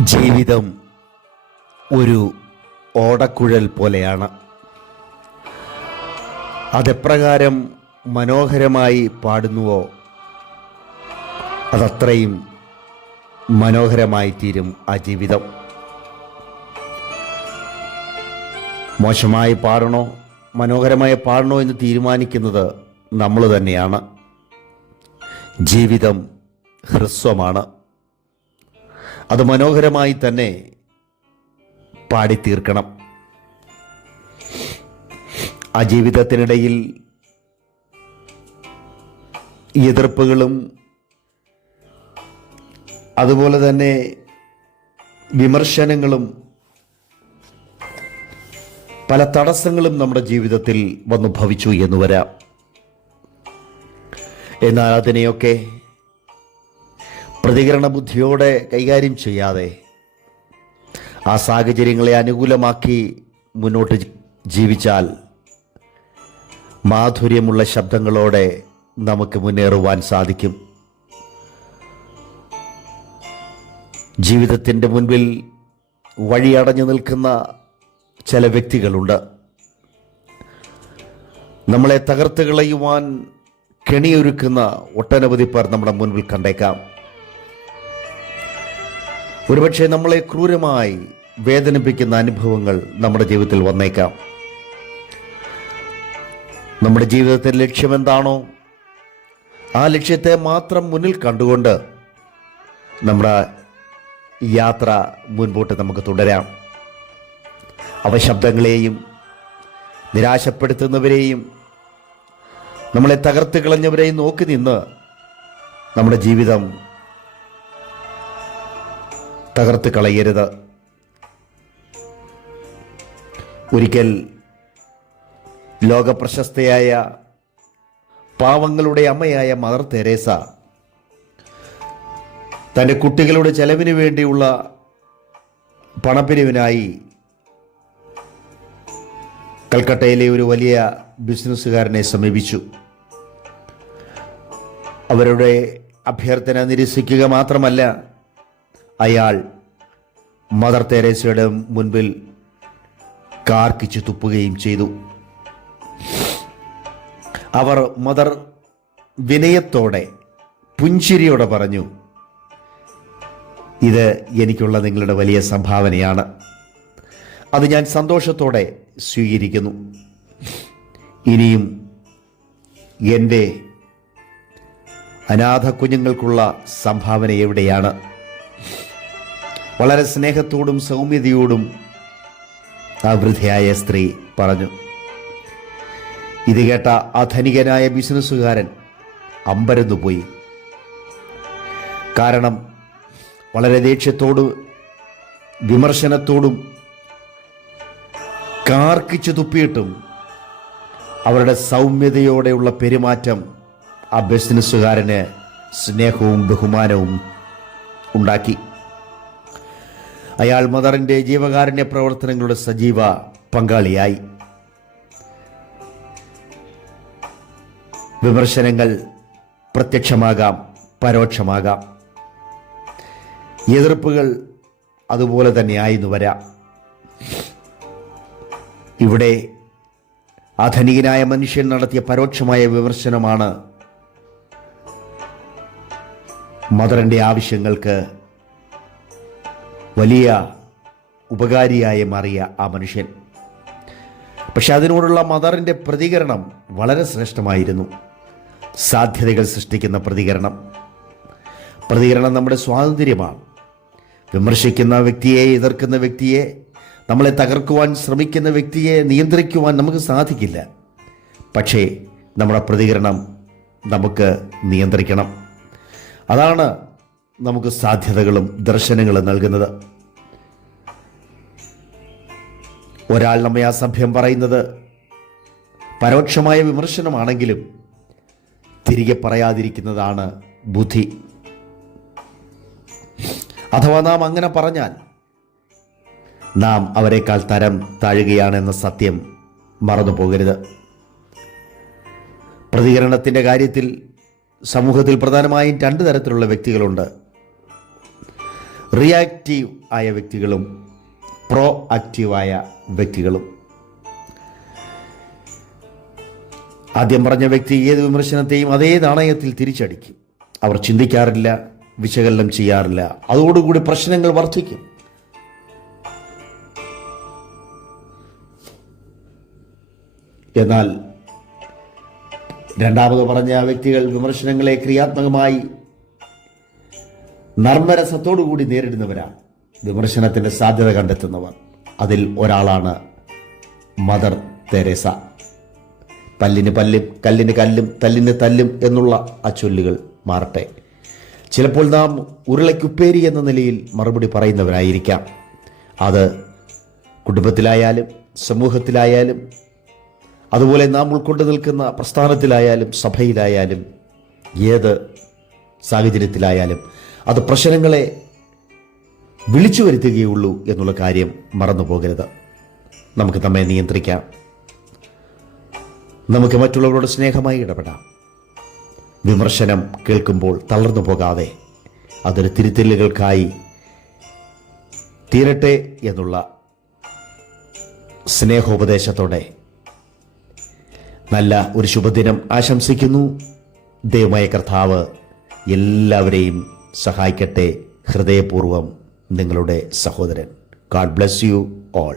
ജീവിതം ഒരു ഓടക്കുഴൽ പോലെയാണ്. അതെപ്രകാരം മനോഹരമായി പാടുന്നുവോ? അതത്രയും മനോഹരമായി തീരും ആ ജീവിതം. മോശമായി പാടണോ? മനോഹരമായി പാടണോ എന്ന് തീരുമാനിക്കുന്നത് നമ്മൾ തന്നെയാണ്. ജീവിതം ഹ്രസ്വമാണ്. അത് മനോഹരമായി തന്നെ പാടിത്തീർക്കണം. ആ ജീവിതത്തിനിടയിൽ എതിർപ്പുകളും അതുപോലെ തന്നെ വിമർശനങ്ങളും പല തടസ്സങ്ങളും നമ്മുടെ ജീവിതത്തിൽ വന്നു ഭവിച്ചു എന്ന് വരാം. എന്നാൽ അതിനെയൊക്കെ പ്രതികരണ ബുദ്ധിയോടെ കൈകാര്യം ചെയ്യാതെ ആ സാഹചര്യങ്ങളെ അനുകൂലമാക്കി മുന്നോട്ട് ജീവിച്ചാൽ മാധുര്യമുള്ള ശബ്ദങ്ങളോടെ നമുക്ക് മുന്നേറുവാൻ സാധിക്കും. ജീവിതത്തിന്റെ മുൻപിൽ വഴിയടഞ്ഞു നിൽക്കുന്ന ചില വ്യക്തികളുണ്ട്. നമ്മളെ തകർത്ത് കളയുവാൻ കെണിയൊരുക്കുന്ന ഒട്ടനവധി പേർ നമ്മുടെ മുൻപിൽ കണ്ടേക്കാം. ഒരുപക്ഷെ നമ്മളെ ക്രൂരമായി വേദനിപ്പിക്കുന്ന അനുഭവങ്ങൾ നമ്മുടെ ജീവിതത്തിൽ വന്നേക്കാം. നമ്മുടെ ജീവിതത്തിൽ ലക്ഷ്യമെന്താണോ ആ ലക്ഷ്യത്തെ മാത്രം മുന്നിൽ കണ്ടുകൊണ്ട് നമ്മുടെ യാത്ര മുൻപോട്ട് നമുക്ക് തുടരാം. അവശബ്ദങ്ങളെയും നിരാശപ്പെടുത്തുന്നവരെയും നമ്മളെ തകർത്ത് കളഞ്ഞവരെയും നോക്കി നിന്ന് നമ്മുടെ ജീവിതം തകർത്ത് കളയരുത്. ഒരിക്കൽ ലോകപ്രശസ്തയായ പാവങ്ങളുടെ അമ്മയായ മദർ തെരേസ തന്റെ കുട്ടികളുടെ ചെലവിന് വേണ്ടിയുള്ള പണപ്പിരിവിനായി കൽക്കട്ടയിലെ ഒരു വലിയ ബിസിനസ്സുകാരനെ സമീപിച്ചു. അവരുടെ അഭ്യർത്ഥന നിരസിക്കുക മാത്രമല്ല അയാൾ മദർ തെരേസയുടെ മുൻപിൽ കാർക്കിച്ചു തുപ്പുകയും ചെയ്തു. അവർ മദർ വിനയത്തോടെ പുഞ്ചിരിയോടെ പറഞ്ഞു ഇത് എനിക്കുള്ള നിങ്ങളുടെ വലിയ സംഭാവനയാണ്. അത് ഞാൻ സന്തോഷത്തോടെ സ്വീകരിക്കുന്നു. ഇനിയും എന്റെ അനാഥ കുഞ്ഞുങ്ങൾക്കുള്ള സംഭാവന എവിടെയാണ്? വളരെ സ്നേഹത്തോടും സൗമ്യതയോടും ആ വൃദ്ധയായ സ്ത്രീ പറഞ്ഞു ഇത് കേട്ട ആ ധനികനായ ബിസിനസ്സുകാരൻ അമ്പരന്നു പോയി. കാരണം വളരെ ദേഷ്യത്തോടും വിമർശനത്തോടും കാർക്കിച്ചു തുപ്പിയിട്ടും അവരുടെ സൗമ്യതയോടെയുള്ള പെരുമാറ്റം ആ ബിസിനസ്സുകാരന് സ്നേഹവും ബഹുമാനവും ഉണ്ടാക്കി. അയാൾ മദറിന്റെ ജീവകാരുണ്യ പ്രവർത്തനങ്ങളുടെ സജീവ പങ്കാളിയായി. വിമർശനങ്ങൾ പ്രത്യക്ഷമാകാം പരോക്ഷമാകാം. എതിർപ്പുകൾ അതുപോലെ തന്നെ ആയിരുന്നു വരാം. ഇവിടെ ആധനികനായ മനുഷ്യൻ നടത്തിയ പരോക്ഷമായ വിമർശനമാണ് മദറിന്റെ ആവശ്യങ്ങൾക്ക് വലിയ ഉപകാരിയായി മാറിയ ആ മനുഷ്യൻ. പക്ഷെ അതിനോടുള്ള മദറിന്റെ പ്രതികരണം വളരെ ശ്രേഷ്ഠമായിരുന്നു. സാധ്യതകൾ സൃഷ്ടിക്കുന്ന പ്രതികരണം. പ്രതികരണം നമ്മുടെ സ്വാതന്ത്ര്യമാണ്. വിമർശിക്കുന്ന വ്യക്തിയെ എതിർക്കുന്ന വ്യക്തിയെ നമ്മളെ തകർക്കുവാൻ ശ്രമിക്കുന്ന വ്യക്തിയെ നിയന്ത്രിക്കുവാൻ നമുക്ക് സാധിക്കില്ല. പക്ഷേ നമ്മുടെ പ്രതികരണം നമുക്ക് നിയന്ത്രിക്കണം. അതാണ് നമുക്ക് സാധ്യതകളും ദർശനങ്ങളും നൽകുന്നത്. ഒരാൾ നമ്മെ അസഭ്യം പറയുന്നത് പരോക്ഷമായ വിമർശനമാണെങ്കിലും തിരികെ പറയാതിരിക്കുന്നതാണ് ബുദ്ധി. അഥവാ നാം അങ്ങനെ പറഞ്ഞാൽ നാം അവരെക്കാൾ തരം താഴുകയാണെന്ന സത്യം മറന്നു പോകരുത്. പ്രതികരണത്തിന്റെ കാര്യത്തിൽ സമൂഹത്തിൽ പ്രധാനമായും രണ്ട് തരത്തിലുള്ള വ്യക്തികളുണ്ട്. റിയാക്റ്റീവ് ആയ വ്യക്തികളും പ്രോ ആക്റ്റീവായ വ്യക്തികളും. ആദ്യം പറഞ്ഞ വ്യക്തി ഏത് വിമർശനത്തെയും അതേ നാണയത്തിൽ തിരിച്ചടിക്കും. അവർ ചിന്തിക്കാറില്ല വിശകലനം ചെയ്യാറില്ല. അതോടുകൂടി പ്രശ്നങ്ങൾ വർദ്ധിക്കും. എന്നാൽ രണ്ടാമത് പറഞ്ഞ വ്യക്തികൾ വിമർശനങ്ങളെ ക്രിയാത്മകമായി നർമ്മരസത്തോടുകൂടി നേരിടുന്നവരാണ്. വിമർശനത്തിന്റെ സാധ്യത കണ്ടെത്തുന്നവർ. അതിൽ ഒരാളാണ് മദർ തെരേസ. പല്ലിന് പല്ലും കല്ലിന് കല്ലും തല്ലിന് തല്ലും എന്നുള്ള ആ ചൊല്ലുകൾ മാറട്ടെ. ചിലപ്പോൾ നാം ഉരുളയ്ക്കുപ്പേരി എന്ന നിലയിൽ മറുപടി പറയുന്നവരായിരിക്കാം. അത് കുടുംബത്തിലായാലും സമൂഹത്തിലായാലും അതുപോലെ നാം ഉൾക്കൊണ്ടു നിൽക്കുന്ന പ്രസ്ഥാനത്തിലായാലും സഭയിലായാലും ഏത് സാഹചര്യത്തിലായാലും അത് പ്രശ്നങ്ങളെ വിളിച്ചു വരുത്തുകയുള്ളൂ എന്നുള്ള കാര്യം മറന്നു പോകരുത് നമുക്ക് നമ്മെ നിയന്ത്രിക്കാം. നമുക്ക് മറ്റുള്ളവരോട് സ്നേഹമായി ഇടപെടാം. വിമർശനം കേൾക്കുമ്പോൾ തളർന്നു പോകാതെ അതൊരു തിരുത്തലുകൾക്കായി തീരട്ടെ എന്നുള്ള സ്നേഹോപദേശത്തോടെ നല്ല ഒരു ശുഭദിനം ആശംസിക്കുന്നു. ദൈവമായ കർത്താവ് എല്ലാവരെയും സഹായിക്കട്ടെ. ഹൃദയപൂർവം നിങ്ങളുടെ സഹോദരൻ. God bless you all